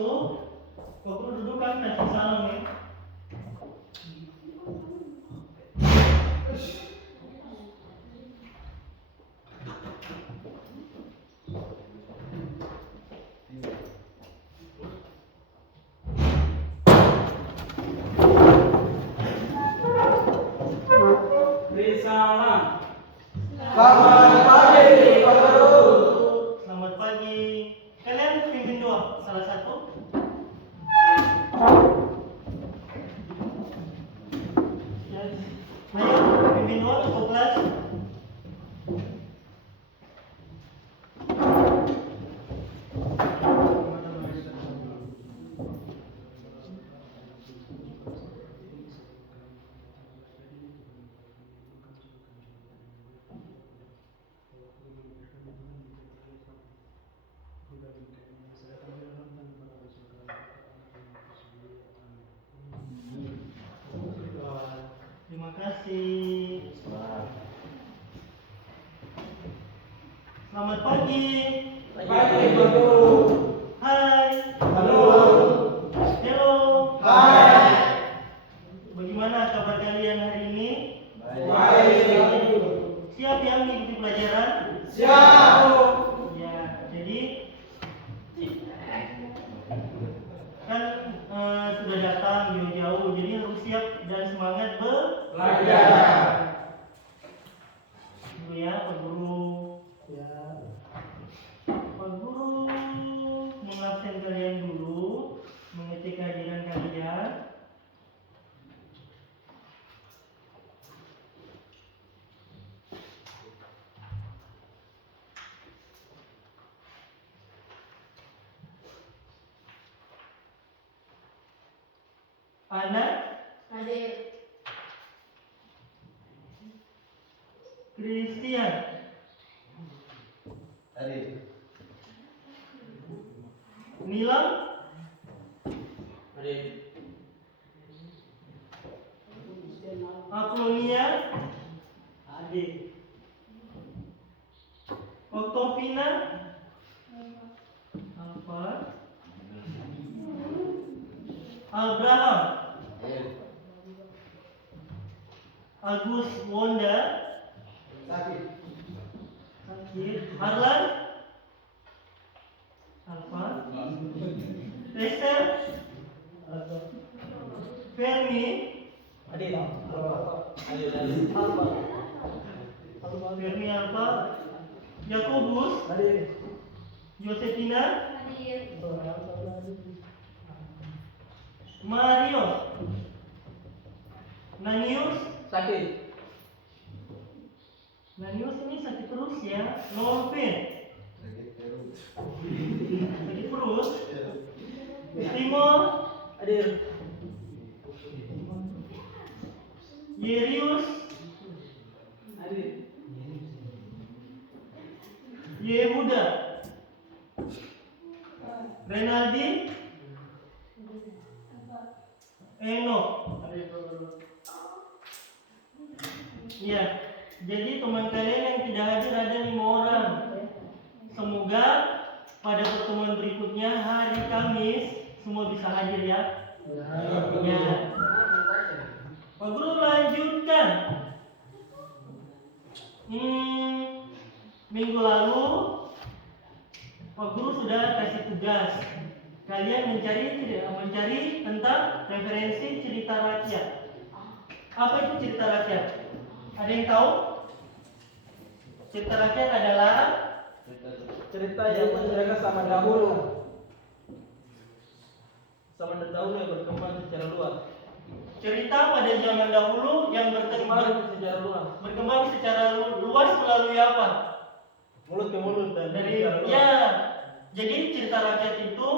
masuk, Pak Guru duduk kan kasih salam ya. Salam. Selamat pagi, Pak Guru. Selamat pagi. Kalian pimpin doa salah satu. Ya. Ayo pimpin doa untuk kelas. Terima kasih. Selamat pagi. Pagi, Pak Guru. Hai. Halo. Hello. Hai. Bagaimana kabar kalian hari ini? Baik, Pak Guru. Siap ya mengikuti pelajaran? Siap. Ya, jadi kan sudah datang jauh-jauh, jadi harus siap dan semangat Belajar. dulu ya, Pak Guru. Ya, Pak Guru mengabsen kalian dulu, mengecek kehadiran kalian. Ana, Hadir. Christian, Hadir. Nilam, Hadir. Apolonia, Hadir. Octopina, Alfa, Abraham, Agus Wonda, Sakit. Arlan, Alfa, Esther, Fermi, Hadir. Fermi Alfa, Yakobus, Josefina, Hadir. Mario, Nanius. Sakit. Nanius ini sakit perut ya, Norvin sakit perut. Timor, Hadir. Yerius, Hadir. Yehuda, Renaldi, Eno. Ya, jadi teman kalian yang tidak hadir ada 5 orang. Semoga pada pertemuan berikutnya hari Kamis semua bisa hadir ya. Ya. Pak Guru lanjutkan. Minggu lalu Pak Guru sudah kasih tugas. Kalian mencari tentang referensi cerita rakyat. Apa itu cerita rakyat? Ada yang tahu? Cerita rakyat adalah Cerita yang menceritakan zaman dahulu. Zaman dahulu yang berkembang secara luas. cerita pada zaman dahulu yang berkembang secara luas melalui apa? Mulut ke mulut dan Dari secara luas. ya. Jadi cerita rakyat itu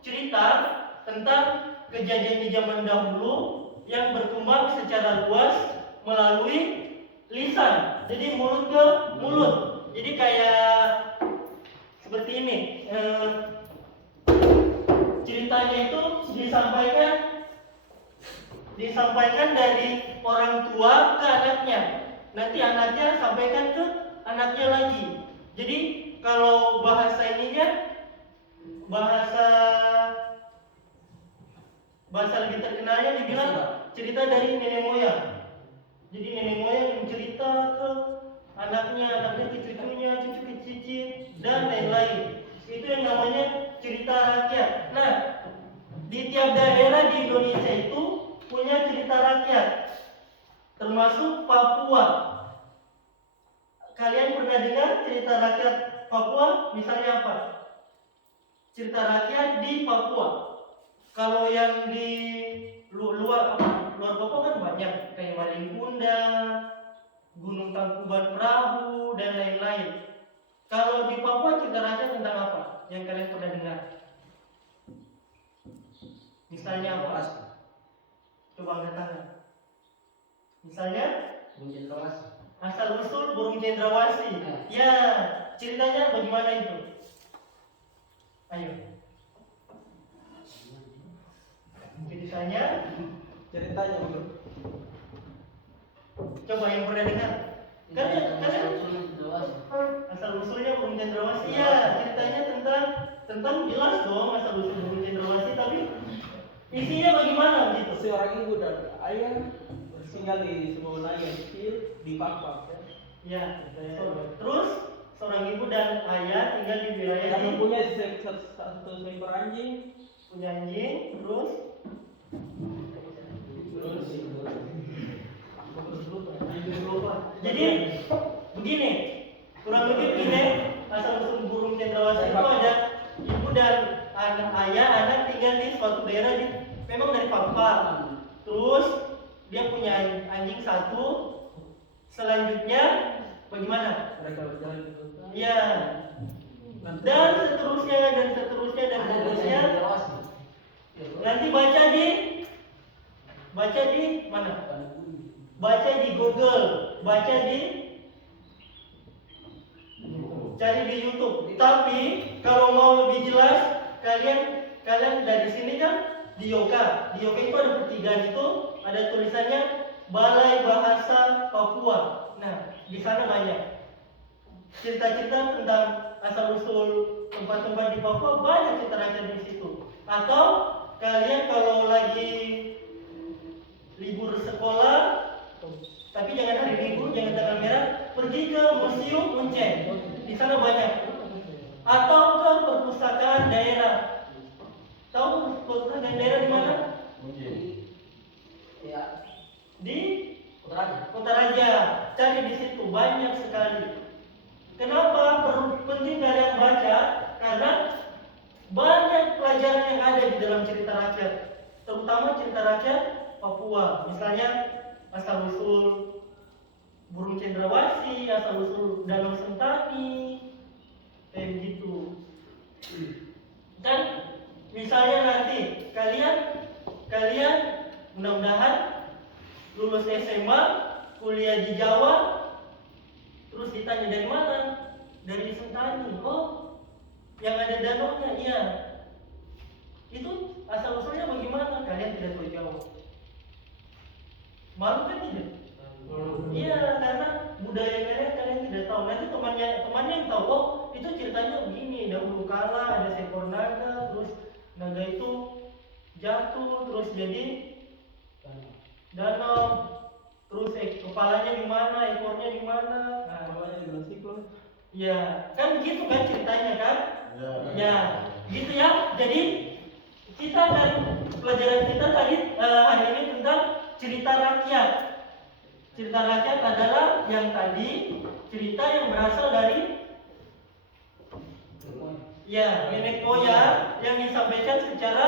cerita tentang kejadian di zaman dahulu yang berkembang secara luas melalui lisan. Jadi mulut ke mulut. Jadi kayak seperti ini. Ceritanya itu disampaikan dari orang tua ke anaknya. Nanti anaknya sampaikan ke anaknya lagi. Jadi kalau bahasa ininya bahasa bahasa lebih terkenalnya dibilang cerita dari nenek moyang. Jadi nenek moyang mencerita ke anaknya, anaknya ke cucunya, cucu ke cicit, dan lain-lain. Itu yang namanya cerita rakyat. Nah, di tiap daerah di Indonesia itu punya cerita rakyat, termasuk Papua. Kalian pernah dengar cerita rakyat Papua? Misalnya apa? Cerita rakyat di Papua. Kalau yang di luar Papua kan banyak, kayak Maling Kunda, Gunung Tangkuban Perahu, dan lain-lain. Kalau di Papua cerita rakyat tentang apa? Yang kalian pernah dengar? Misalnya apa? Coba angkat tangan. Misalnya? Asal usul burung cendrawasih. Ya, ceritanya bagaimana itu? Ayo. Ceritanya Bro. coba yang pernah dengar. Kalian asal usulnya burung cendrawasih. Ya, ceritanya tentang jelas dong asal usul burung cendrawasih, tapi isinya bagaimana gitu? Seorang ibu dan ayah tinggal di sebuah yang kecil di Papua. Ya, terus seorang ibu dan ayah tinggal di wilayah Yang ini, mempunyai satu ekor anjing, punya anjing, terus jadi begini, kurang lebih begini, asal usul burung cendrawasih itu ada ibu dan ayah, anak tinggal di suatu daerah memang dari Papua. Terus dia punya anjing satu. Selanjutnya bagaimana? mereka berjalan ke hutan. Ya, dan seterusnya dan seterusnya dan seterusnya. Nanti baca di mana? Baca di Google, baca di cari di YouTube. Tapi kalau mau lebih jelas, kalian dari sini kan di Yoga. Di Yoga itu ada pertigaan itu, ada tulisannya Balai Bahasa Papua. Nah, di sana banyak cerita-cerita tentang asal usul tempat-tempat di Papua, banyak cerita rakyat di situ. Atau kalian kalau lagi libur sekolah, tapi jangan hari Minggu, jangan tanggal merah, pergi ke Museum Unceng. Di sana banyak. Atau ke perpustakaan daerah. Tahu perpustakaan daerah di mana? Di Kota Raja. Cari di situ, banyak sekali. Kenapa penting kalian baca? Karena banyak pelajaran yang ada di dalam cerita rakyat, terutama cerita rakyat Papua. Misalnya asal usul burung cendrawasih, asal usul Danau Sentani, kayak begitu. Dan misalnya nanti kalian mudah-mudahan lulus SMA, kuliah di Jawa, terus ditanya dari mana? Dari Sentani. Oh, yang ada danaunya, iya. Itu asal usulnya bagaimana? Kalian tidak tahu jawab. Malu kan tidak? Iya, karena budaya kalian tidak tahu. Nanti temannya yang tahu, oh itu ceritanya begini. Dahulu kala ada seekor naga, terus naga itu jatuh, terus jadi danau. Terus kepalanya di mana, ekornya di mana? Nah, Namanya di siklus. ya, kan gitu kan ceritanya kan? Ya, gitu ya. Jadi kita kan pelajaran kita tadi hari ini tentang cerita rakyat. Cerita rakyat adalah yang tadi cerita yang berasal dari ya nenek moyang yang disampaikan secara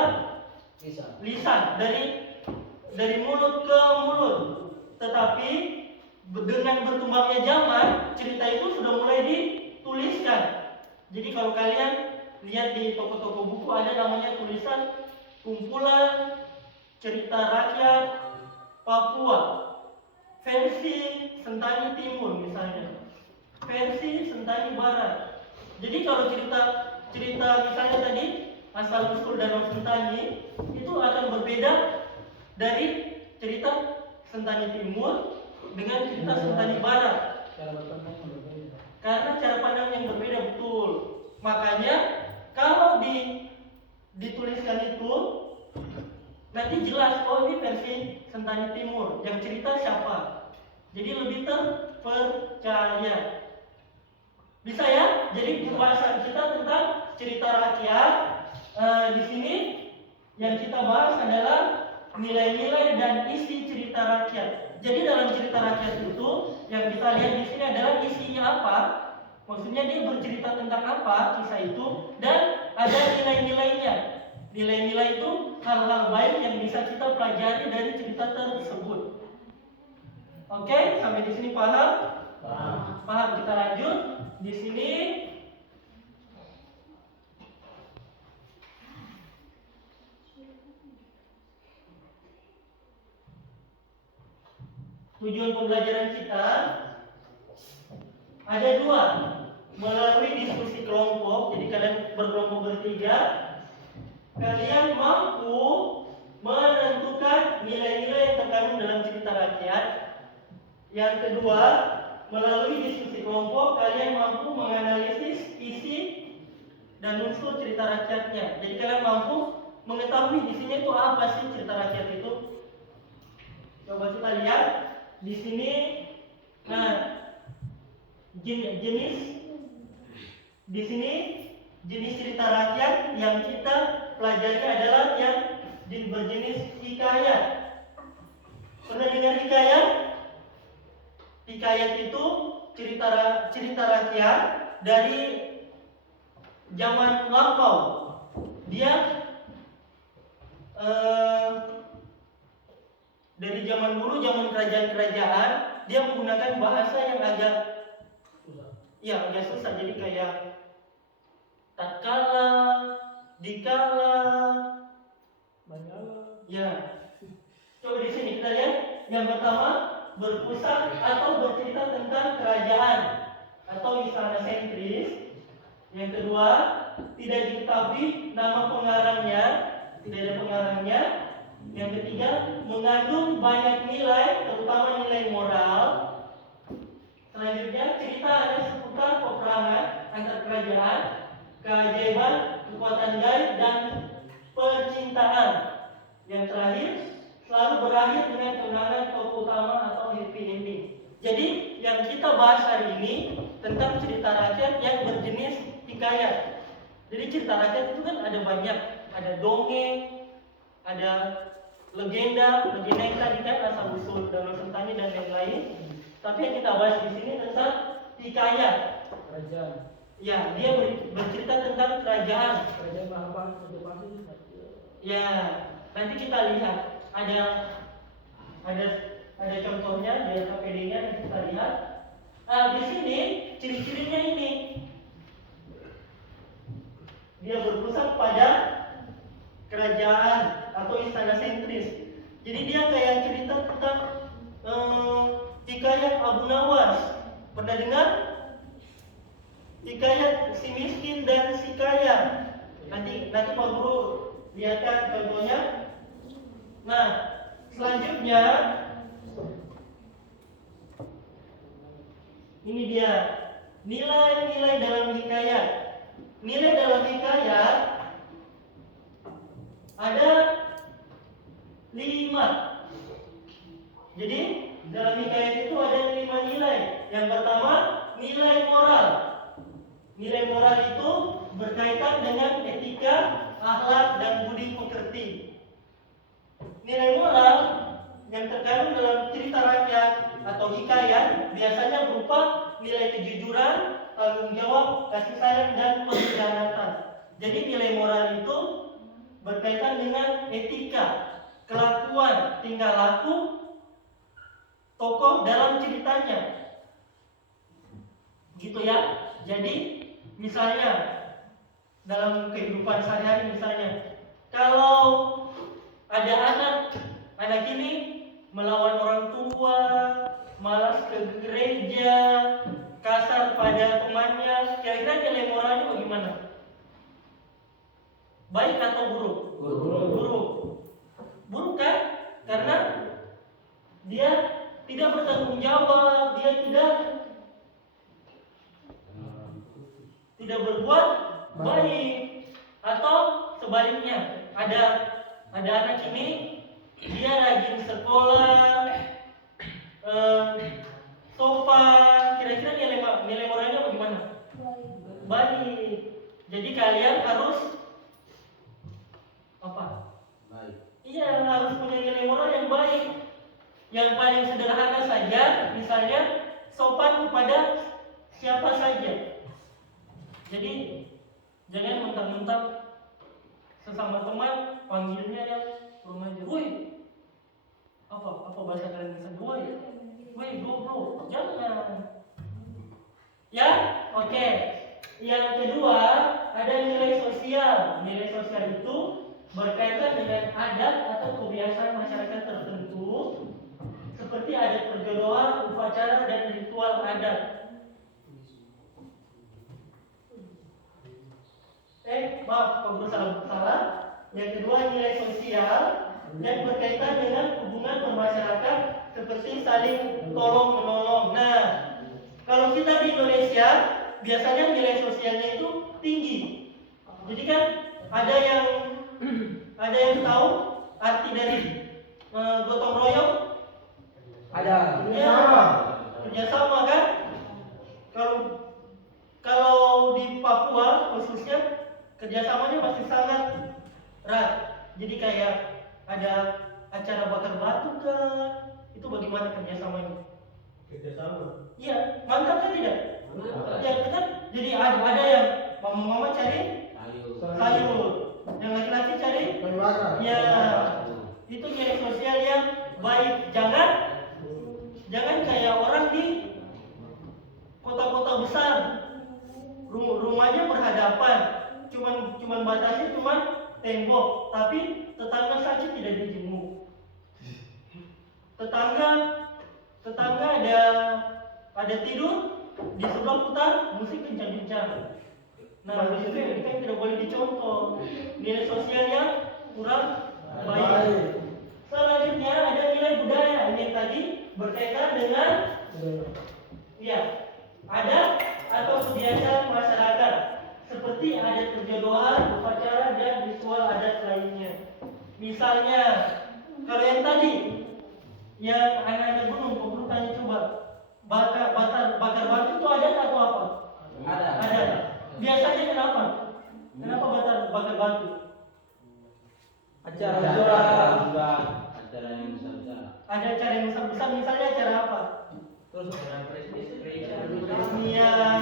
lisan dari mulut ke mulut. Tetapi dengan berkembangnya zaman, cerita itu sudah mulai dituliskan. Jadi kalau kalian lihat di toko-toko buku ada namanya tulisan kumpulan cerita rakyat Papua versi Sentani Timur misalnya, versi Sentani Barat. Jadi kalau cerita misalnya tadi asal usul Danau Sentani itu akan berbeda dari cerita Sentani Timur dengan cerita Sentani Barat. Karena cara pandang yang berbeda, betul. Makanya kalau dituliskan itu nanti jelas, oh ini versi Sentani Timur, yang cerita siapa. Jadi lebih terpercaya. Bisa ya? Jadi pembahasan kita tentang cerita rakyat. Di sini yang kita bahas adalah nilai-nilai dan isi cerita rakyat. Jadi dalam cerita rakyat itu yang kita lihat di sini adalah isinya apa, maksudnya dia bercerita tentang apa kisah itu, dan ada nilai-nilainya. Nilai-nilai itu hal-hal baik yang bisa kita pelajari dari cerita tersebut. Oke, sampai di sini paham? Paham. Kita lanjut. Di sini tujuan pembelajaran kita ada dua, melalui diskusi kelompok. Jadi kalian berkelompok bertiga, kalian mampu menentukan nilai-nilai yang terkandung dalam cerita rakyat. Yang kedua, melalui diskusi kelompok kalian mampu menganalisis isi dan unsur cerita rakyatnya. Jadi kalian mampu mengetahui di sini itu apa sih cerita rakyat itu. Coba kita lihat di sini. Nah, jenis di sini jenis cerita rakyat yang kita pelajari adalah yang berjenis hikayat. Pernah dengar hikayat? Hikayat itu cerita rakyat dari zaman lampau. Dia dari zaman dulu, zaman kerajaan-kerajaan, dia menggunakan bahasa yang agak susah. Jadi kayak tatkala, dikala, ya. Coba di sini kita lihat. Yang pertama, berpusat atau bercerita tentang kerajaan atau istana sentris. Yang kedua, tidak diketahui nama pengarangnya, tidak ada pengarangnya. Yang ketiga, mengandung banyak nilai, terutama nilai moral. Selanjutnya, cerita ada seputar peperangan antar kerajaan, keajaiban, kekuatan gaib, dan percintaan. Yang terakhir, selalu berakhir dengan kemenangan tokoh utama atau happy ending. Jadi yang kita bahas hari ini tentang cerita rakyat yang berjenis hikayat. Jadi cerita rakyat itu kan ada banyak, ada dongeng, ada legenda yang tadi kan asal usul Danau Sentani dan lain-lain. Tapi yang kita bahas di sini tentang hikayat. Kerajaan. Ya, dia bercerita tentang kerajaan. Kerajaan Majapahit. Ya, nanti kita lihat. Ada contohnya dari KPD-nya, nanti kita lihat. Di sini ciri-cirinya ini. Dia berpusat pada kerajaan atau istana sentris. Jadi dia kayak cerita tentang hikayat Abu Nawas. Pernah dengar? Hikayat si miskin dan si kaya. Nanti Pak Guru lihatkan contohnya. Nah, selanjutnya ini dia nilai-nilai dalam hikayat. Nilai dalam hikayat ada 5. Jadi dalam hikayat itu ada 5 nilai. Yang pertama, nilai moral. Nilai moral itu berkaitan dengan etika, akhlak, dan budi pekerti. Nilai moral yang terkandung dalam cerita rakyat atau hikayat biasanya berupa nilai kejujuran, tanggung jawab, kasih sayang, dan pengkhianatan. Jadi nilai moral itu berkaitan dengan etika, kelakuan, tingkah laku tokoh dalam ceritanya. Gitu ya. Jadi misalnya dalam kehidupan sehari-hari, misalnya kalau ada anak ini melawan orang tua, malas ke gereja, kasar pada temannya, kira-kira nilai moralnya bagaimana? Baik atau buruk? Buruk kan? Karena dia tidak bertanggung jawab, dia tidak berbuat baik. Atau sebaliknya, ada ada anak ini dia rajin sekolah, sopan, kira-kira nilai moralnya bagaimana? Baik. Jadi kalian harus apa? Baik. Iya, harus punya nilai moral yang baik. Yang paling sederhana saja, misalnya sopan kepada siapa saja. Jadi jangan mentang-mentang sesama teman panggilnya yang kurang aja. Woi, apa bahasa kalian bisa? Woi, bro, jangan. Ya, oke. Yang kedua ada nilai sosial. Nilai sosial itu berkaitan dengan adat atau kebiasaan masyarakat tertentu, seperti adat perjodohan, upacara dan ritual adat. Maaf, kalau salah. Yang kedua nilai sosial yang berkaitan dengan hubungan bermasyarakat, seperti saling tolong menolong. Nah, kalau kita di Indonesia biasanya nilai sosialnya itu tinggi. Jadi kan ada yang tahu arti dari gotong royong? Ada. Ya, kerjasama kan? Kalau di Papua khususnya kerjasamanya masih sangat erat. Jadi kayak ada acara bakar batu kan? Itu bagaimana kerjasamanya? Kerjasama. Iya, mantap kan tidak? Ya kan? Jadi ada yang mama cari sayur, yang laki-laki cari Kayu bakar. ya. Itu nilai sosial yang baik. Jangan kayak orang di kota-kota besar, rumahnya berhadapan, cuman batasnya cuman tembok, tapi tetangga saja tidak dijenguk. Tetangga ada tidur di sebelah putar musik kencang-kencang. Nah, itu yang tidak boleh dicontoh. Nilai sosialnya kurang baik. Selanjutnya ada nilai budaya. Ini tadi berkaitan dengan adat atau kebiasaan masyarakat, seperti adat perjodohan, upacara dan ritual adat lainnya. Misalnya, kalau yang tadi yang anak-anak gunung tanya coba, bakar batu itu adat atau apa? Ada. Biasanya kenapa? Kenapa bakar batu? Acara yang besar-besar. Ada acara yang besar-besar, misalnya acara apa? Terus Kesenian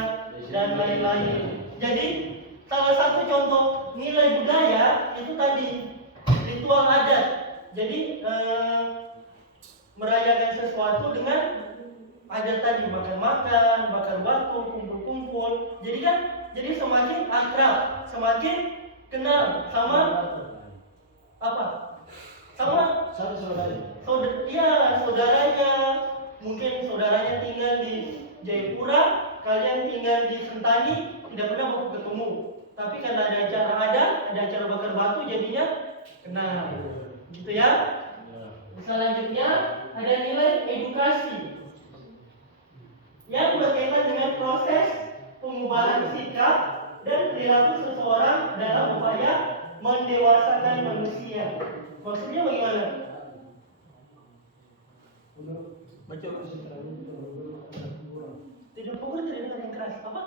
dan lain-lain. Jadi salah satu contoh nilai budaya itu tadi ritual adat. Jadi merayakan sesuatu dengan adat tadi, makan-makan, bakar batu, kumpul-kumpul. Jadi semakin akrab, semakin kenal sama apa? Sama Satu saudari. saudaranya. Mungkin saudaranya tinggal di Jayapura, kalian tinggal di Sentani, tidak pernah ketemu. Tapi karena ada acara ada acara bakar batu, jadinya kenal. Gitu ya. Selanjutnya ada nilai edukasi yang berkaitan dengan proses pengubahan sikap dan perilaku seseorang dalam upaya mendewasakan manusia. Maksudnya bagaimana? baca Tidak pukul tidak dengan yang keras. Apa?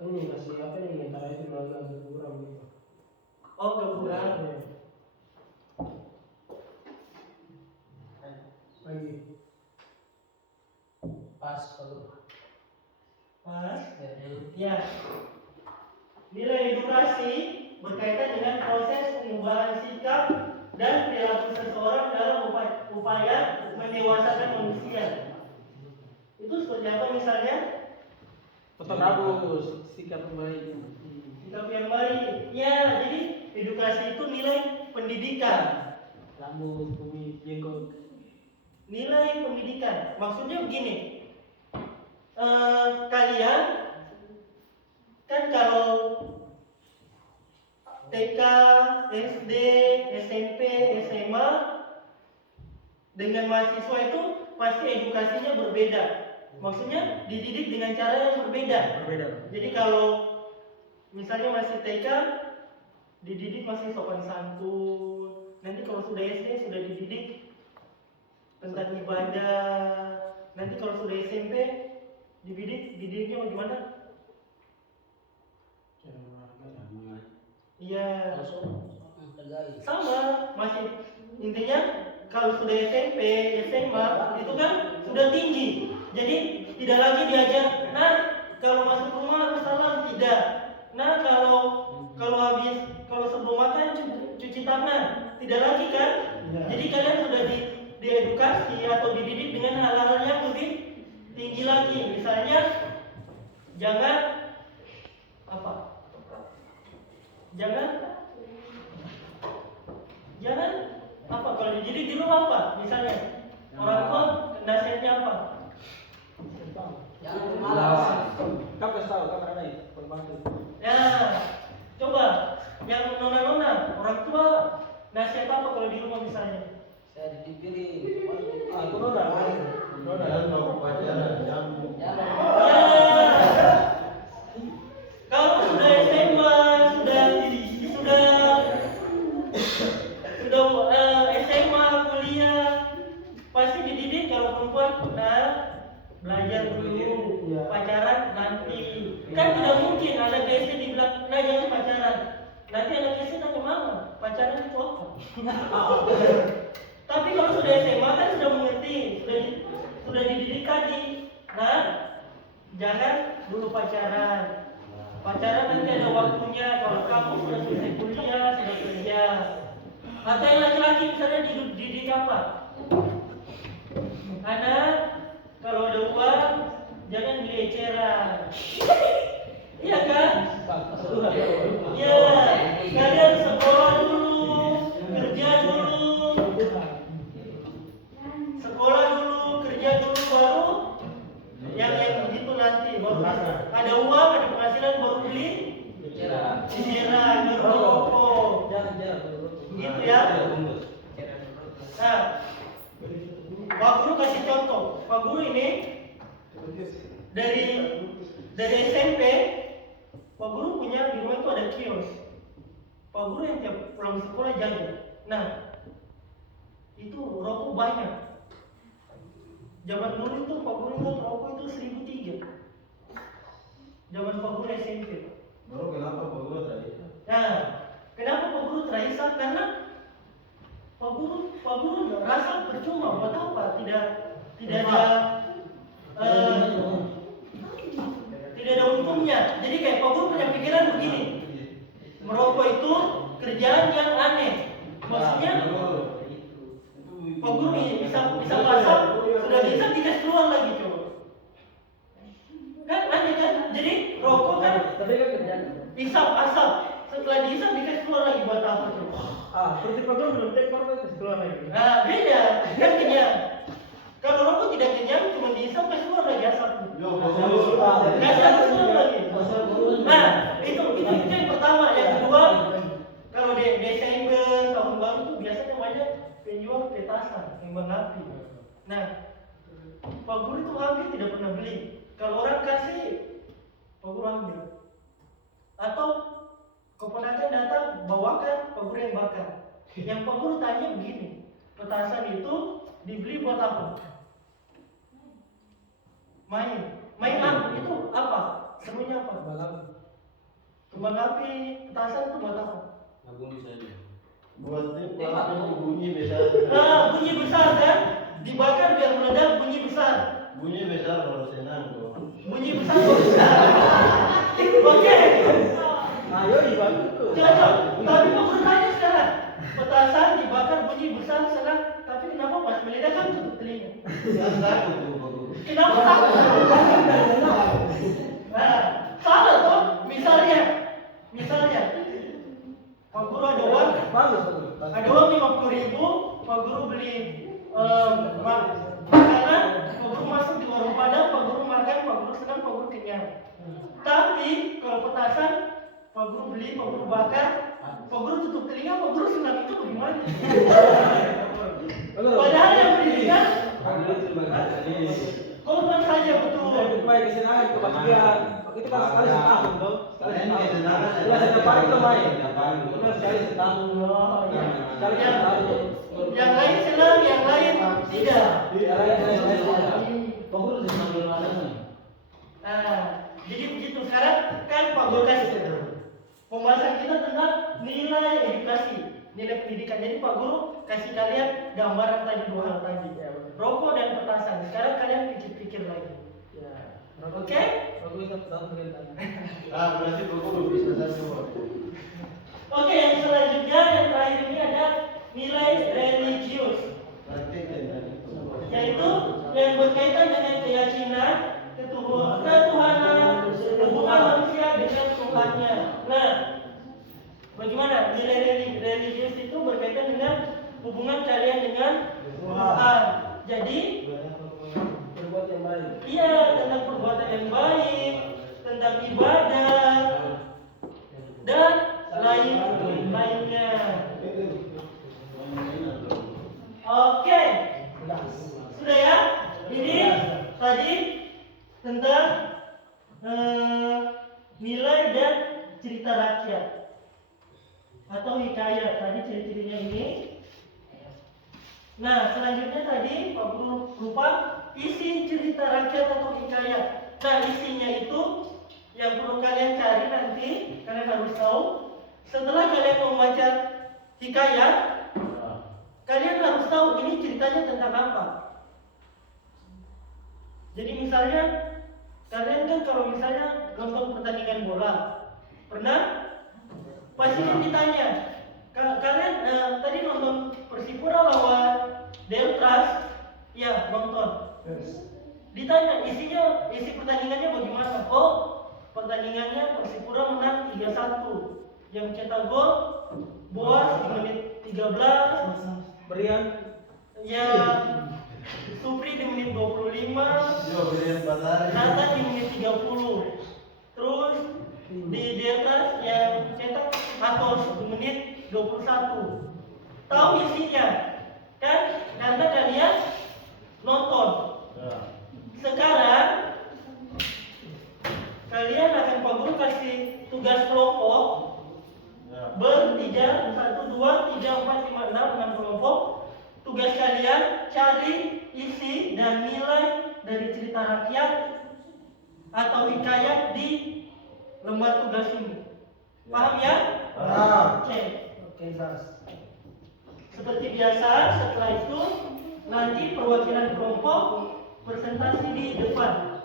Ini kasih apa nih? Antara itu langsung kurang gitu. Oh, kekurang. Lagi. Pas kalau. Pas. Ya. Nilai edukasi berkaitan dengan proses pengubahan sikap dan perilaku seseorang dalam upaya mendewasakan manusia. Itu seperti apa misalnya? tetap bagus, sikap yang baik. Sikap yang baik. Ya, jadi edukasi itu nilai pendidikan. Rambut, kumis, jenggot. Nilai pendidikan. Maksudnya begini. Kalian kan kalau TK, SD, SMP, SMA dengan mahasiswa itu pasti edukasinya berbeda. Maksudnya dididik dengan cara yang berbeda. Jadi kalau misalnya masih TK, dididik masih sopan santun. Nanti sudah SD sudah dididik tentang ibadah. Nanti kalau sudah SMP dididiknya bagaimana? Iya. Sama, masih intinya kalau sudah SMP, SMA itu kan sudah tinggi. Jadi tidak lagi diajar, nah kalau masuk rumah harus salam, tidak. Nah kalau sebelum makan cuci tangan, tidak lagi kan? Jadi kalian sudah diedukasi atau dididik dengan hal-hal yang lebih tinggi lagi. Misalnya jangan apa? Jangan apa kalau dididik di rumah apa? Misalnya orang tua nasihatnya apa? Jangan malas. Kau kasih tahu, kau ada pembantu. Ya, coba yang nona-nona orang tua nasihat apa kalau di rumah misalnya? Saya dipikirin. Aku nona pacaran jam. Ya. Kalau sudah SMA, sudah SMA, kuliah, pasti dididik kalau perempuan belajar dulu, pacaran nanti. Kan tidak mungkin anak SD dibilang, nah jangan pacaran. Nanti anak SD tanya mama, pacaran itu apa? Tapi kalau sudah SMA kan sudah mengerti, sudah dididik tadi. Nah, jangan dulu pacaran. Pacaran nanti ada waktunya. Kalau kamu sudah selesai kuliah, sudah kerja. Atau yang laki-laki misalnya dididik apa? Anak, kalau ada uang, jangan beli eceran. Iya kan? Iya. Kalian sekolah dulu, kerja dulu. Sekolah dulu, kerja dulu, baru yang begitu nanti. Baru ada uang, ada penghasilan, baru beli eceran, baru rokok. Gitu ya. Nah, Pak Guru kasih contoh. Pak Guru ini dari SMP, Pak Guru punya di rumah itu ada kios. Pak Guru yang tiap pulang sekolah jaga. Nah, itu rokok banyak. Zaman dulu itu Pak Guru ingat rokok itu 1.003. Zaman Pak Guru SMP. Baru kenapa Pak Guru tadi? Nah, kenapa Pak Guru terhisap? Karena Pak Guru rasa percuma, buat apa? Tidak ada untungnya. Jadi kayak Pak Guru punya pikiran begini, merokok itu kerjaan yang aneh. Maksudnya Pak Guru bisa pasang, sudah bisa dikasih keluar lagi coba. Kan aneh kan? Jadi rokok kan isap asap, setelah dihisap dikasih keluar lagi, buat apa coba? Seperti program belum tekor kasih keluar lagi. Nah, beda, kan kenyang. Kalau rokok tidak kenyang, cuma dihisap kasih keluar lagi asapnya. Kasih keluar lagi. Nah, itu yang pertama. Yang kedua, kalau di Desember tahun baru itu biasanya banyak penjual petasan, kembang api. Nah, Pak Guru itu hampir tidak pernah beli. Kalau orang kasih, Pak Guru ambil. Atau keponakan datang bawakan, Pak Guru yang bakar. Yang Pak Guru tanya begini, petasan itu dibeli buat apa? Main itu apa? Serunya apa? Kembang api, petasan itu buat apa? Buat bunyi besar. Bunyi besar kan? Dibakar biar meledak, bunyi besar. Bunyi besar kalau senang tuh. Bunyi besar Oke. Ayo dibantu tuh. Cocok. Tapi mau bertanya sekarang. Petasan dibakar bunyi besar sekarang. Tapi kenapa pas meledak kan tutup telinga? Takut tuh Pak Guru. Kenapa takut? Nah, salah toh. Misalnya Pak Guru ada uang. Ada uang 50.000. Pak Guru beli makanan. Pak Guru masuk di warung Padang. Pak Guru makan. Pak Guru senang. Pak Guru kenyang. Tapi kalau petasan Pak Guru beli, Pak Guru bakar, Pak Guru tutup telinga, Pak Guru senang, itu bagaimana? Padahal yang berikan korban saja betul. Supaya kesenangan kebahagiaan. Itu kan sekali setahun tuh. Sekali setahun itu main. Sekali setahun. Sekali setahun. Pak Guru kasih pembahasan kita tentang nilai edukasi, nilai pendidikan. Jadi Pak Guru kasih kalian gambaran tadi dua hal tadi, rokok dan petasan. Sekarang kalian pikir-pikir lagi. Ya. Oke? Aku bisa tahu perintahnya. Berarti buku belum bisa semua. Oke, yang selanjutnya yang terakhir ini ada nilai religius, yaitu yang berkaitan dengan keyakinan, ketuhanan, hubungan manusia dengan Tuhannya. Nah, bagaimana nilai religius itu berkaitan dengan hubungan kalian dengan Tuhan. Jadi, Berbuat yang baik. iya, tentang perbuatan yang baik, tentang ibadah dan lainnya. Oke, sudah ya. Ini tadi tentang nilai dan cerita rakyat atau hikayat. Tadi ciri-cirinya ini. Nah, selanjutnya tadi Pak Guru lupa isi cerita rakyat atau hikayat. Nah, isinya itu yang perlu kalian cari nanti, kalian harus tahu. Setelah kalian membaca hikayat, kalian harus tahu ini ceritanya tentang apa. Jadi misalnya, kalian kan kalau misalnya nonton pertandingan bola, pernah? Pasti kan ditanya, kalian tadi nonton Persipura lawan Deltras, ya nonton. Ditanya isi pertandingannya bagaimana? Oh, pertandingannya Persipura menang 3-1. Yang cetak gol Boas di menit 13, Berian. ya Supri di menit 25, Berian Batari. Nathan di menit 30. Terus di Deltas yang cetak Atos di menit 21. Tahu isinya? Kan? Karena kalian nonton. Sekarang kalian akan Pak Guru kasih tugas kelompok bertiga, 1, 2, 3, 4, 5, 6 kelompok. Tugas kalian cari isi dan nilai dari cerita rakyat atau hikayat di lembar tugas ini. Paham ya? Paham. Oke. Oke, Sas. Seperti biasa, setelah itu nanti perwakilan kelompok presentasi di depan.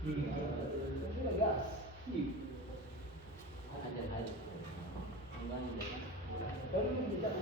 Sudah gas. Baru ini tidak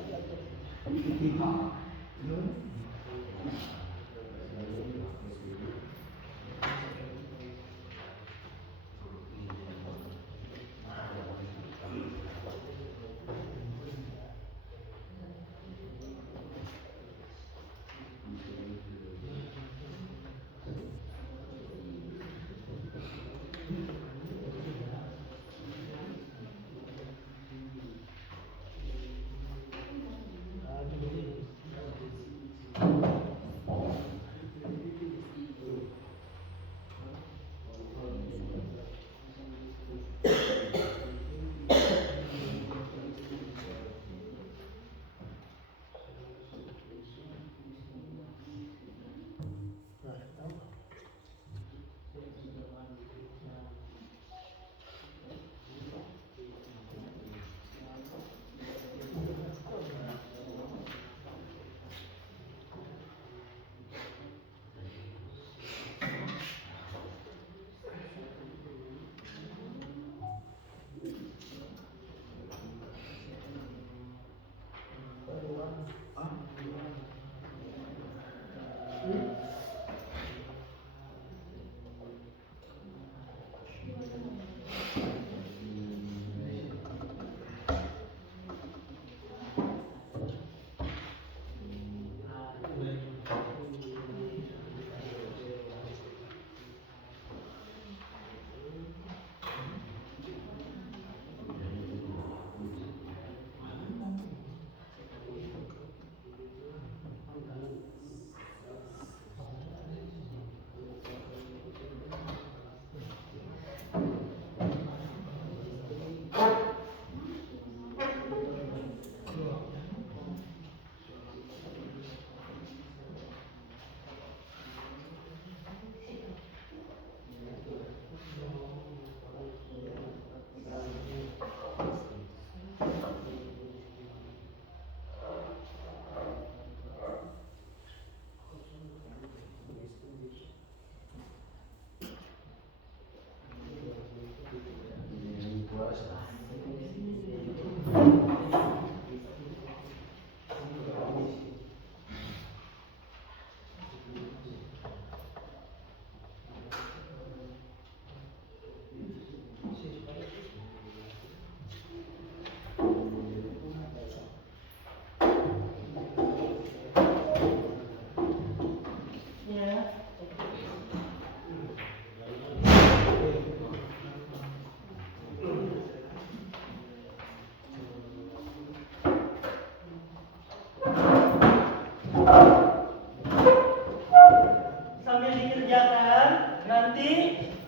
sambil dikerjakan, nanti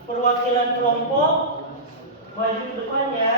perwakilan kelompok maju ke depan ya.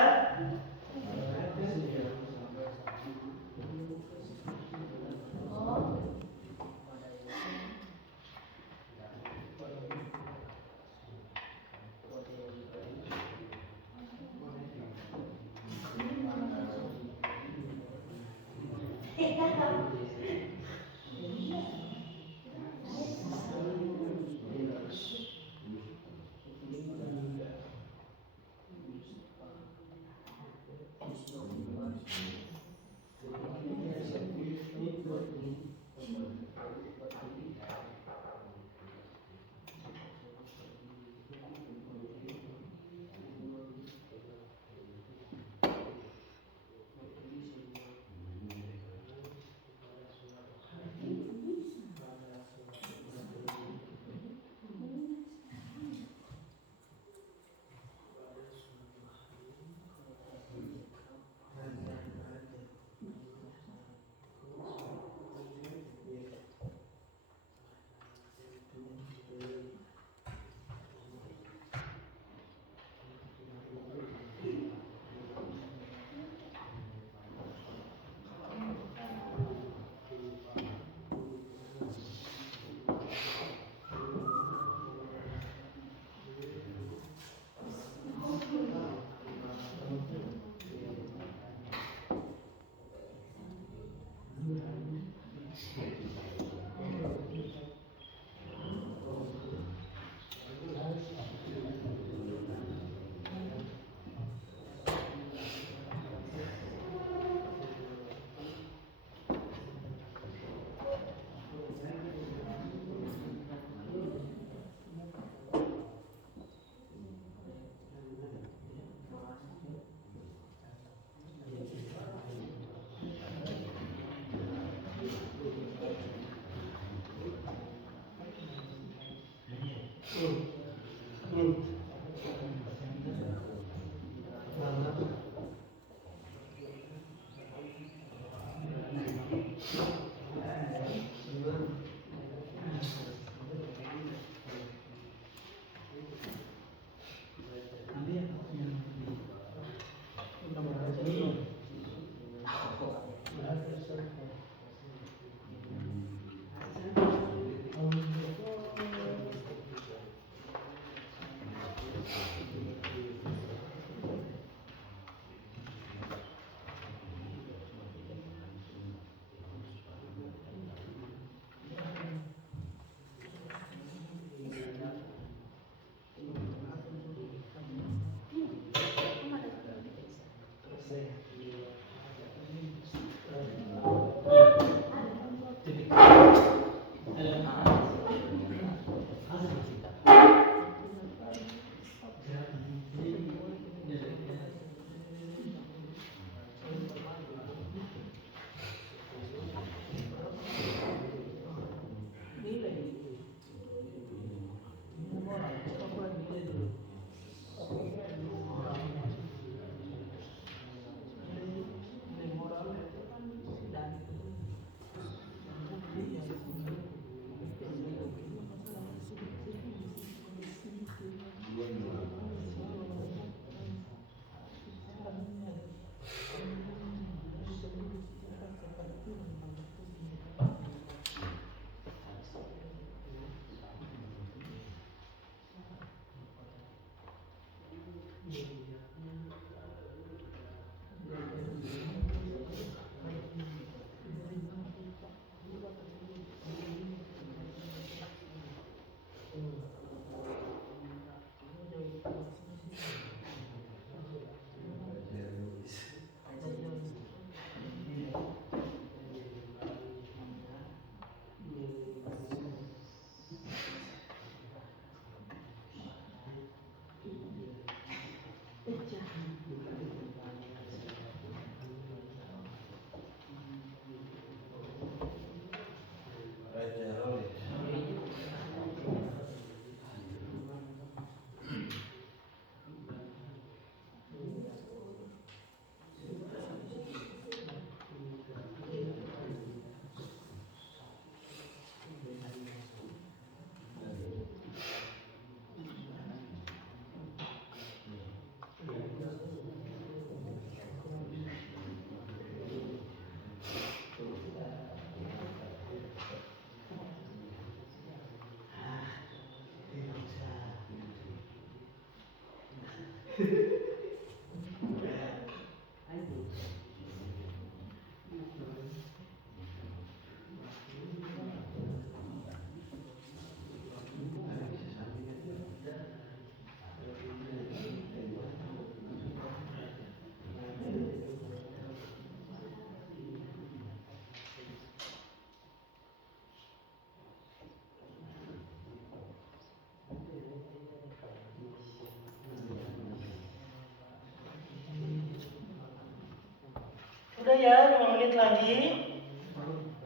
Udah ya, 5 menit lagi.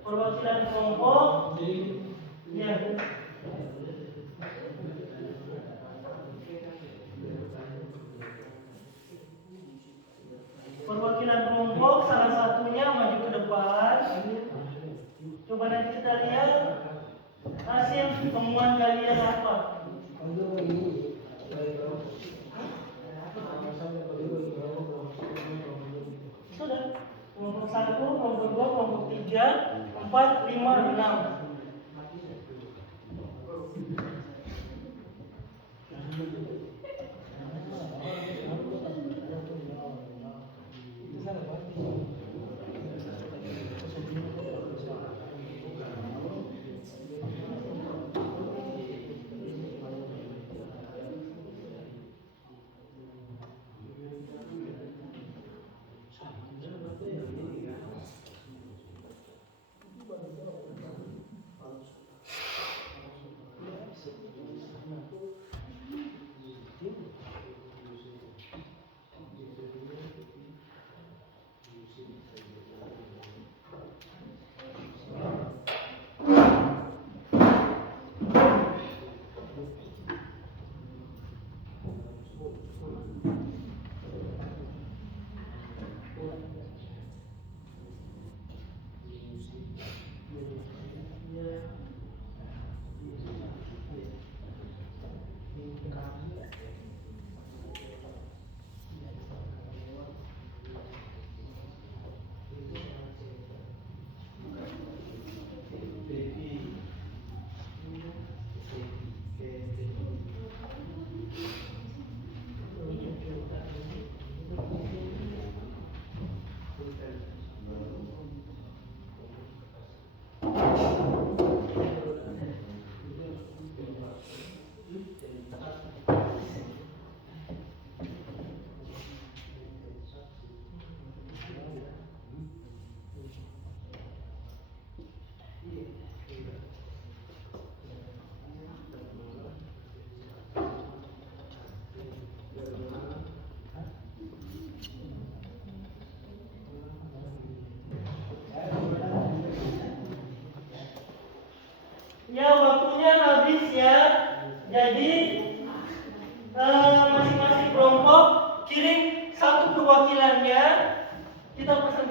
Perwakilan kelompok. Ya. Perwakilan kelompok salah satunya maju ke depan. Coba nanti kita lihat hasil temuan kalian apa. Sudah. Kelompok 1, kelompok 2, kelompok 3, 4, 5, 6.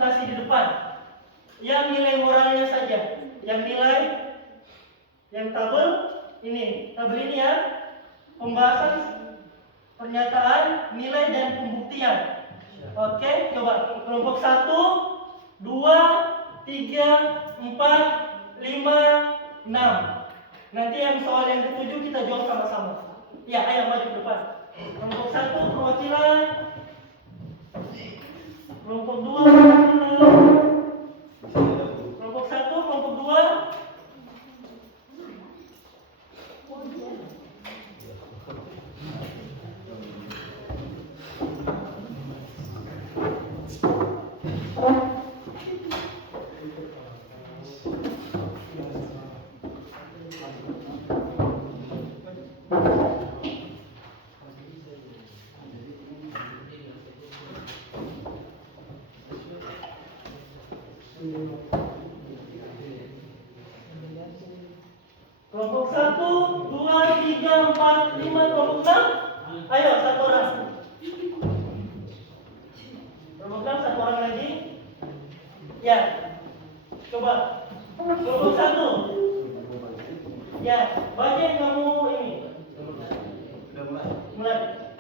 kasih di depan. Yang nilai moralnya saja. Yang nilai yang tabel ini ya. Pembahasan pernyataan, nilai dan pembuktian. Oke, coba kelompok 1, 2, 3, 4, 5, 6. Nanti yang soal yang ketujuh kita jawab sama-sama. Ya, ayo maju ke depan. Kelompok 1 perwakilan. Kelompok 2 perwakilan. Kelompok 1, kelompok 2. Kelompok 1, 2, 3, 4, 5, kelompok 6. Ayo, satu orang. Kelompok 6, satu orang lagi. Ya. Coba. Kelompok 1. Ya, baca yang kamu ini. Mulai.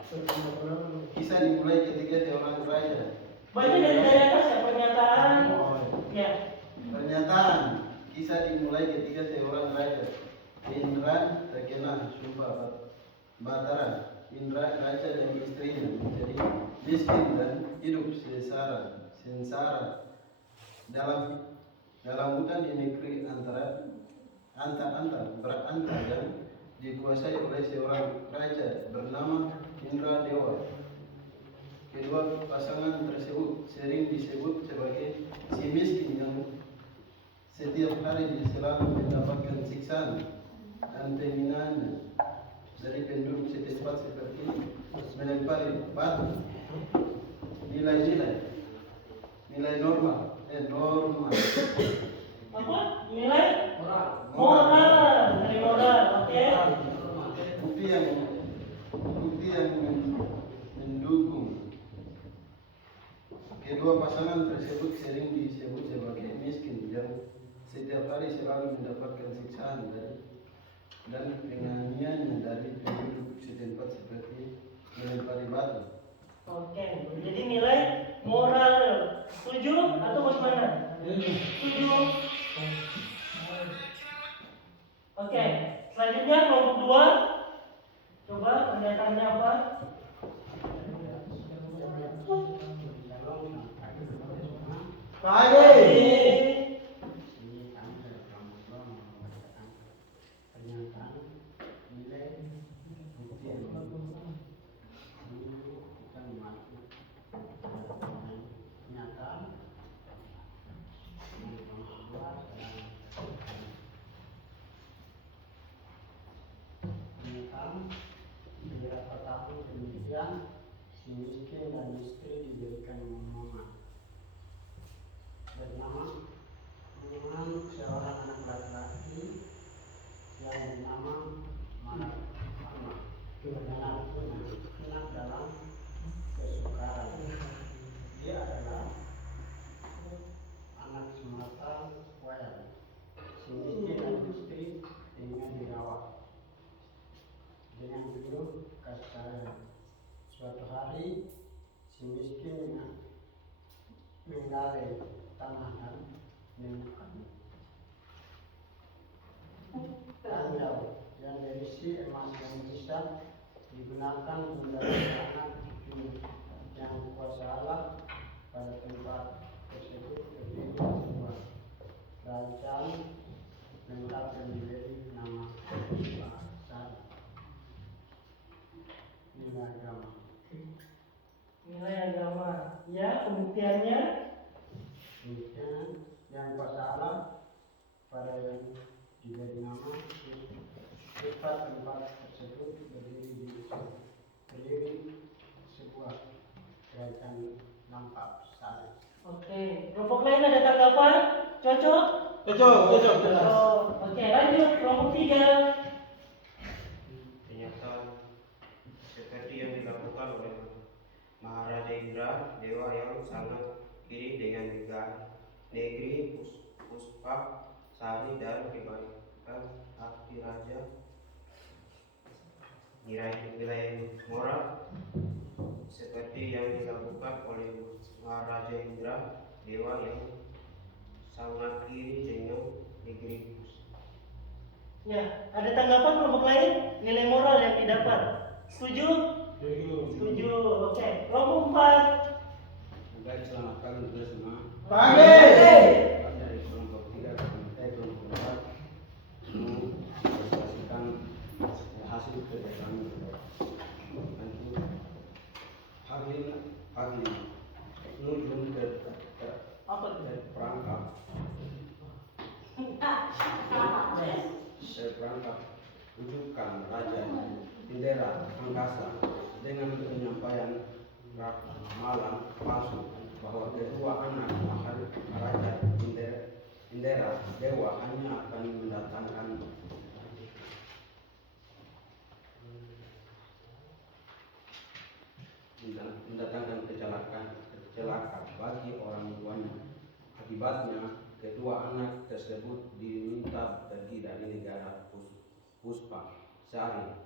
Kisah dimulai ketika seorang raja. Baca dari atas ya, pernyataan. Ya. Pernyataan. Kisah dimulai ketika seorang raja. Indra terkena sumpah Batara. Indra raja dan istrinya menjadi miskin dan hidup sengsara dalam hutan di negeri antara berantah dan dikuasai oleh seorang raja bernama Indra Dewa. Kedua pasangan tersebut sering disebut sebagai si miskin yang setiap hari selalu mendapatkan siksaan dan penghinaan dari penduduk setempat seperti melempari batu. Nilai normal. Apa? Nilai? Moral. Nilai moral. Oke. Bukti yang mendukung. Kedua pasangan tersebut sering disebut sebagai miskin yang setiap hari selalu mendapatkan siksaan dan penganiayaan dari penduduk setempat seperti melempari batu. Oke, jadi nilai moral. Setuju atau bagaimana? Setuju. Oke, selanjutnya kelompok 2. Coba pernyataannya apa? Si miskin dan istri diberikan nama bernama seorang anak laki-laki yang bernama Mahmud dengan anak dalam kesukaran. Dia adalah anak semata wayang. Si miskin dan istri ingin dirawat dengan penuh kasih sayang. Suatu hari si miskin menggali tanah dan menemukan ranjau yang berisi emas yang bisa digunakan menjadi anak cucu yang kuasa Allah. Pada tempat tersebut berdiri sebuah kerajaan lengkap yang diberi nama Sari. Nilai agama. Nilai agama. Ya, pembuktiannya. Yang kuasa Allah pada yang diberi nama tempat tersebut berdiri sebuah kerajaan lengkap Sari. Oke, kelompok lain ada tanggapan? Cocok? Cocok. Oke, lanjut kelompok 3. Ternyata seperti yang dilakukan oleh Maharaja Indra, dewa yang sangat kiri dengan negeri Puspa Sari dan kebaikan hati raja wilayah Mora seperti yang dilakukan oleh Maharaja Indra Dewa yang sangat kiri dengan negeri Puspa. Ya, ada tanggapan kelompok lain? Nilai moral yang didapat. Setuju? Setuju. Oke. Kelompok 4. Baik, selamat pagi untuk semua. Pagi. Kami dari kelompok 3 kelompok 4 mempresentasikan hasil kerja kami. Nanti ahli nujum terperangkap rujukan Raja Indra Angkasa dengan penyampaian ramalan palsu bahwa kedua anak Raja Indra Dewa hanya akan mendatangkan kecelakaan bagi orang tuanya. Akibatnya kedua anak tersebut diminta pergi dari negara Puspa Sari.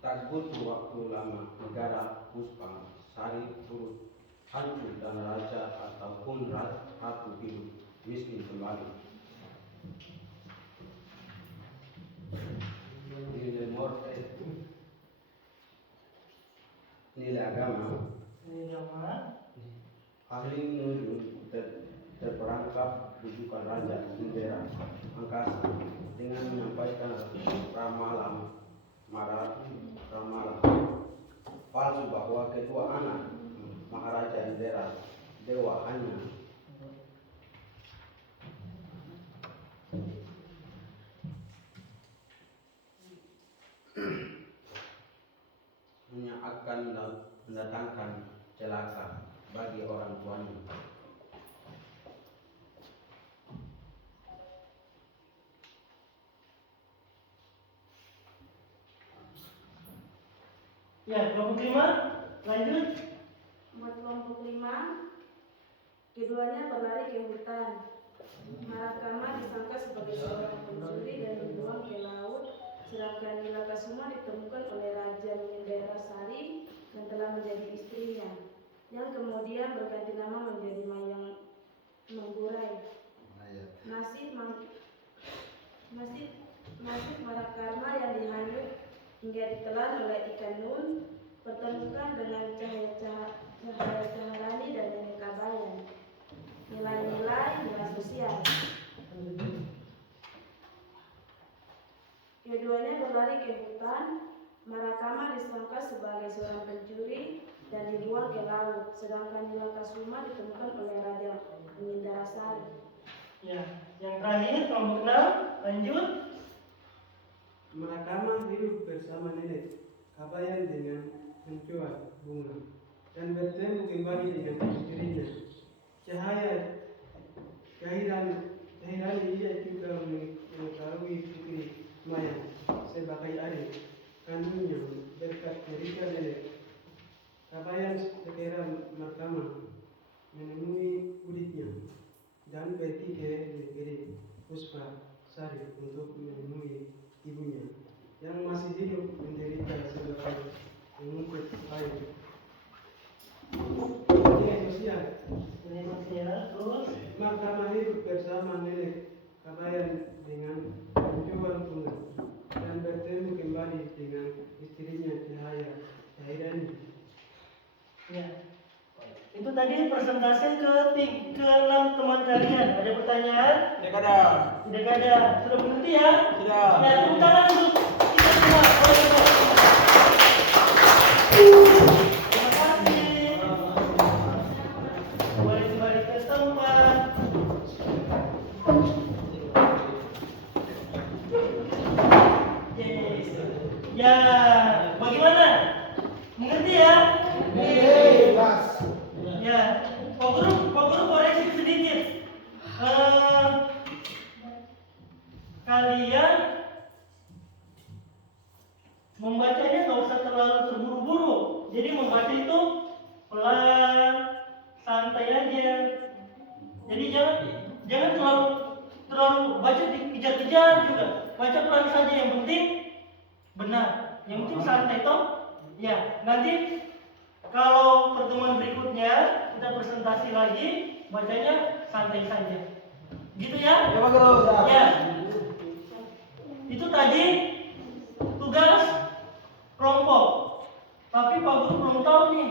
Tak butuh waktu lama negara Puspa Sari turut hancur dan raja ataupun ratu hidup miskin kembali. Nilai agama ahli nujum terperangkap rujukan Raja Indra Angkasa dengan menyampaikan ramalan palsu bahwa kedua anak Maharaja Indra Dewa hanya akan mendatangkan celaka bagi orang tuanya. Ya, kelompok 5. Lanjut. Buat kelompok 5, keduanya berlari ke hutan. Marakama disangka sebagai seorang pencuri dan dibuang ke laut, sedangkan Nilakasuma ditemukan oleh Raja Mindera Sari dan telah menjadi istrinya, yang kemudian berganti nama menjadi Mayang Manggurai. Nasib Marakarma yang dihanyut hingga ditelan oleh ikan nun, pertemukan dengan Cahaya Caharani dan Nenek Kabayan. Nilai sosial. Keduanya berlari ke hutan. Marakama disangka sebagai seorang pencuri dan dibuang ke laut, sedangkan Nilakasuma ditemukan oleh Raja Mindarasari. Ya, yang terakhir kelompok 6. Lanjut. Marakama hidup bersama Nenek Kabayan dengan menjual bunga dan bertemu kembali dengan istrinya. Cahirani ia juga mengetahui putri Maya sebagai adik kandungnya berkat cerita Nenek Kabayan. Segera Marakama menemui udiknya dan pergi ke negeri Puspa Sari untuk menemui ibunya yang masih hidup menderita sebagai pengungkit air. Nilai sosial terus. Marakama hidup bersama Nenek Kabayan dengan menjual bunga dan bertemu kembali dengan istrinya Cahirani. Ya. Itu tadi presentasi ke-6 teman kalian. Ada pertanyaan? Tidak ada. Tidak ada. Sudah mengerti ya? Sudah. Ya, tepuk tangan untuk kita semua. Terima kasih. Kembali ke tempat. Ya, bagaimana? Mengerti ya? Ya, Pak Guru koreksi sedikit. Kalian santai toh? Ya, nanti kalau pertemuan berikutnya kita presentasi lagi, bacanya santai saja. Gitu ya? Ya Pak Guru. Ya. Itu tadi tugas kelompok. Tapi Pak Guru belum tahu nih.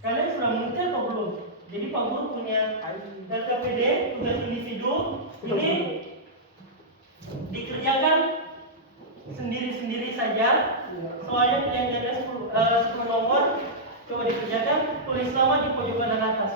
Kalian sudah mengerti atau belum? Jadi Pak Guru punya LKPD, tugas individu, ini dikerjakan sendiri-sendiri saja. Soalnya pilihannya 10 nomor, coba dikerjakan, tulis nama di pojok kanan atas.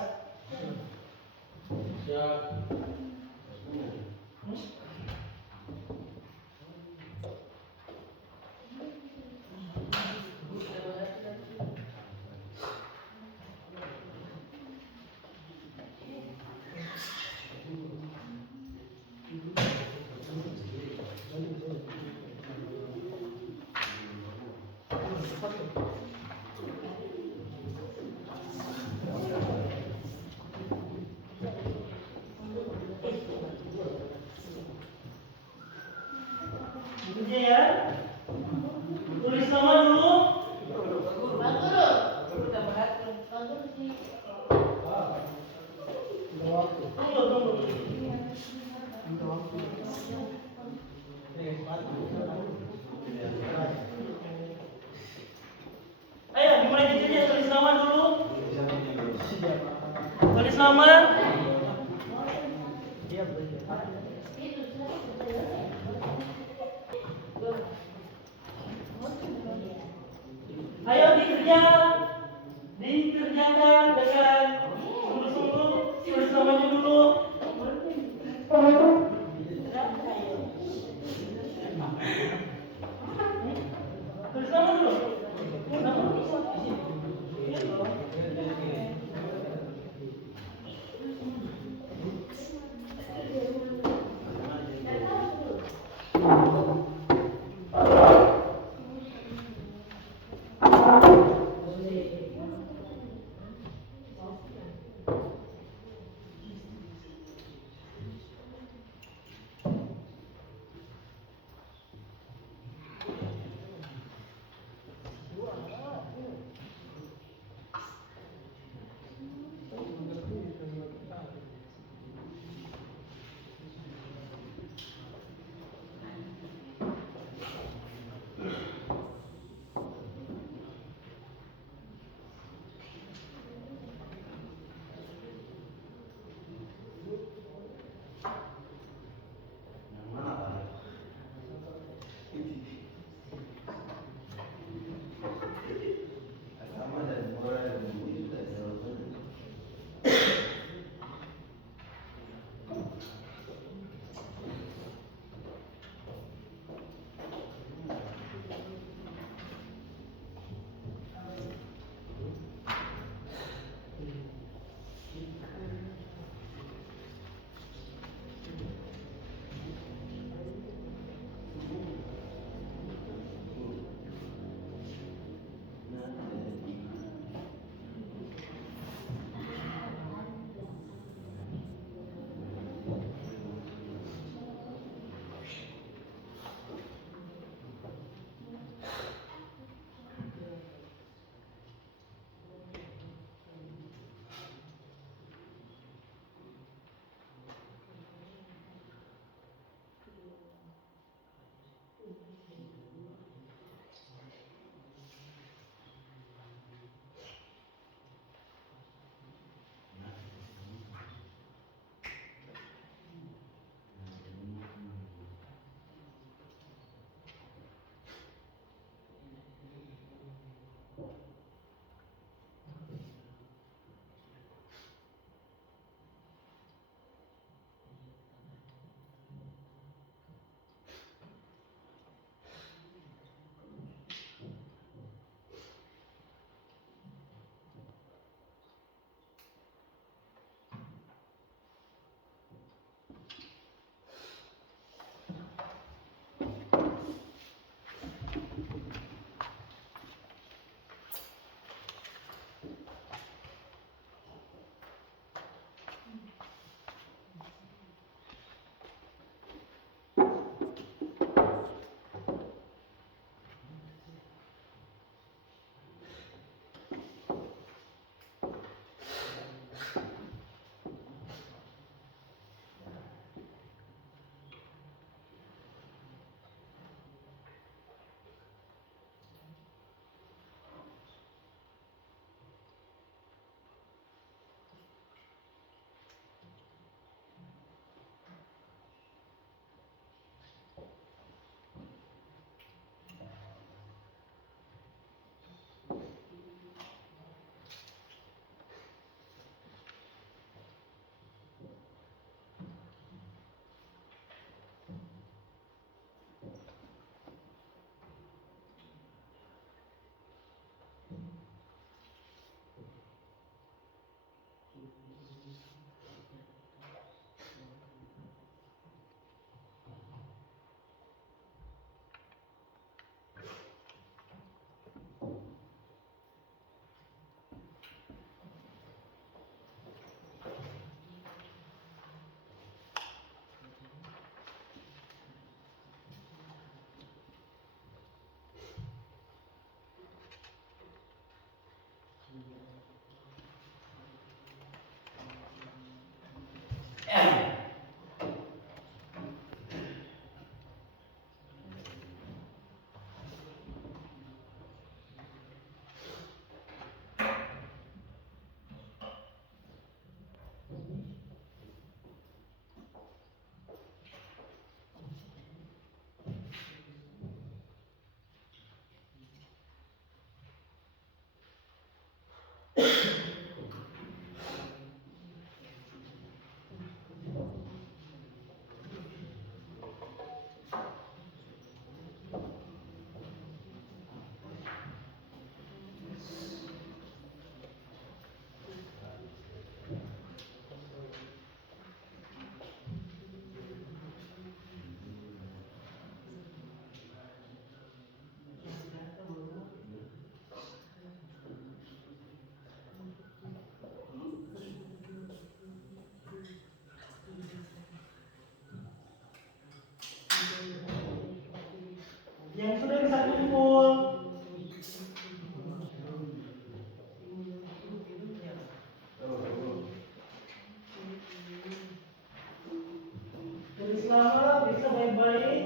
Itu dia ya. Tulis nama dulu. Tunggu. Ayo dimulai dikerja, tulis nama dulu. Tulis nama. Ayo dikerjakan dengan sungguh-sungguh. Tulis namanya dulu. Tulis nama dulu.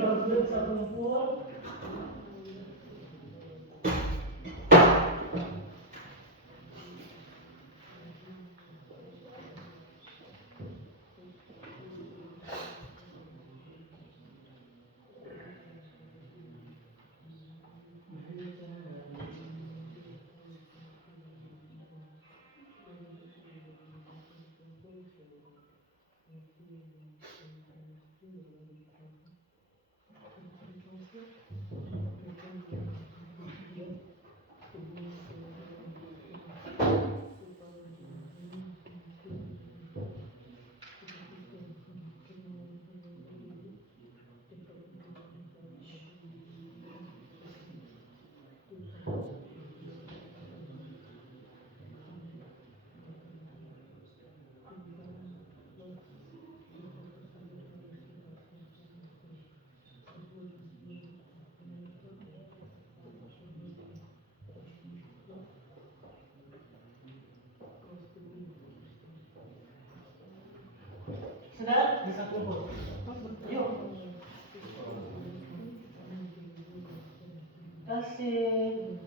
prajurit sekumpul. Sudah bisa kumpul. Yuk. Kasih.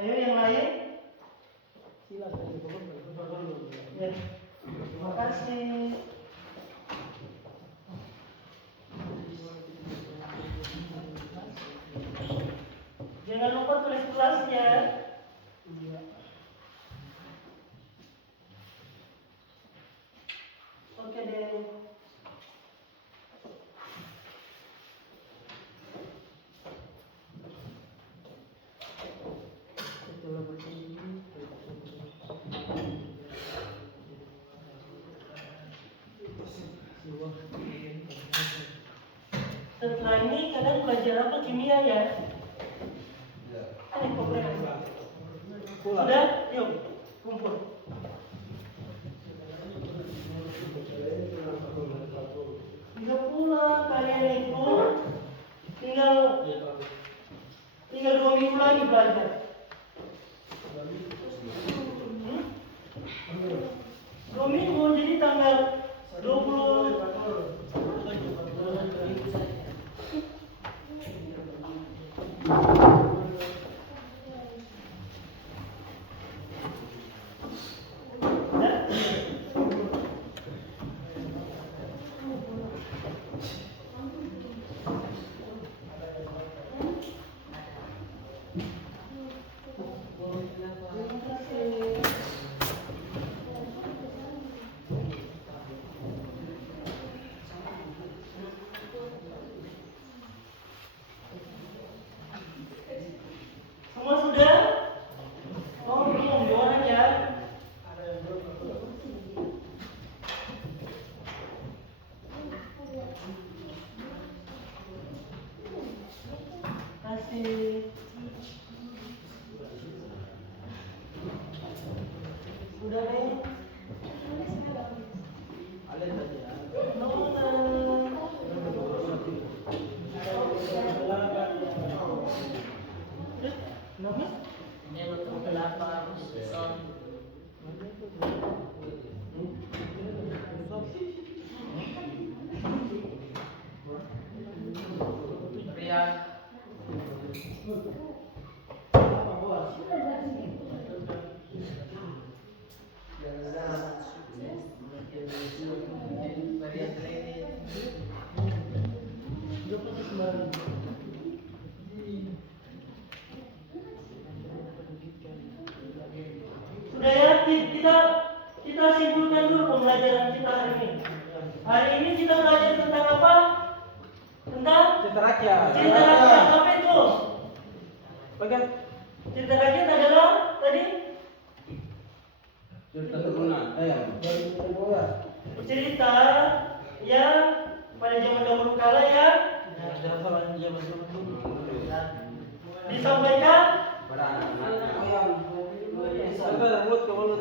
Ayo yang lain. Ya. Terima kasih. Jangan lupa tulis kelasnya. Oke deh. Setelah ini kalian belajar apa kimia ya? Ini komprehensi. Sudah? Yuk, kumpul. Bisa pulang, kalian itu tinggal 2 minggu lagi belajar. Hmm? 2 minggu, jadi tanggal 20. Semua sudah? Oh belum, doakan ya. Kasih. Sudah deh. Sudah ya, kita simpulkan dulu pembelajaran kita hari ini. Hari ini kita belajar tentang apa? Tentang Cerita rakyat. cerita rakyat. Apa itu? Bagian Cerita rakyat adalah tadi Cerita turunan. cerita yang pada zaman dahulu kala ya disampaikan.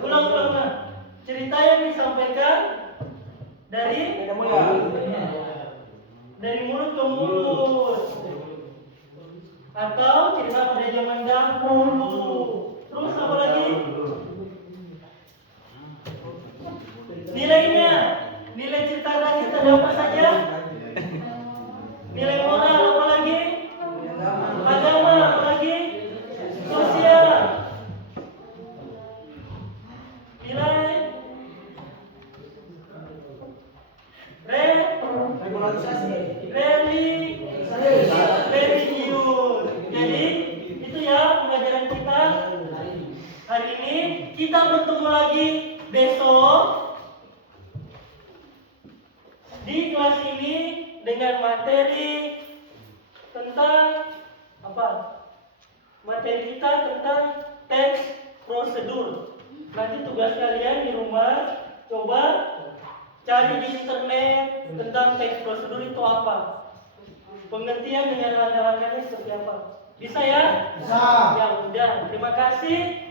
Ulang. Cerita yang disampaikan dari mulut ke mulut, atau cerita pada zaman dahulu. Terus apa lagi? Nilainya, nilai cerita rakyat ada apa saja? Nilai moral apa lagi? Agama apa lagi? Sosial. Nilai religius. Jadi itu ya pembelajaran kita hari ini. Kita bertemu lagi besok di kelas ini dengan materi tentang apa? Materi kita tentang teks prosedur. Nanti tugas kalian di rumah coba cari di internet tentang teks prosedur itu apa. Pengertian dengan langkah-langkahnya seperti apa. Bisa ya? Bisa. Ya udah, terima kasih.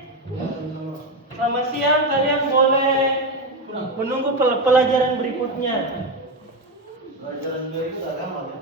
Selamat siang, kalian boleh menunggu pelajaran berikutnya. Pelajaran 2 itu agama ya.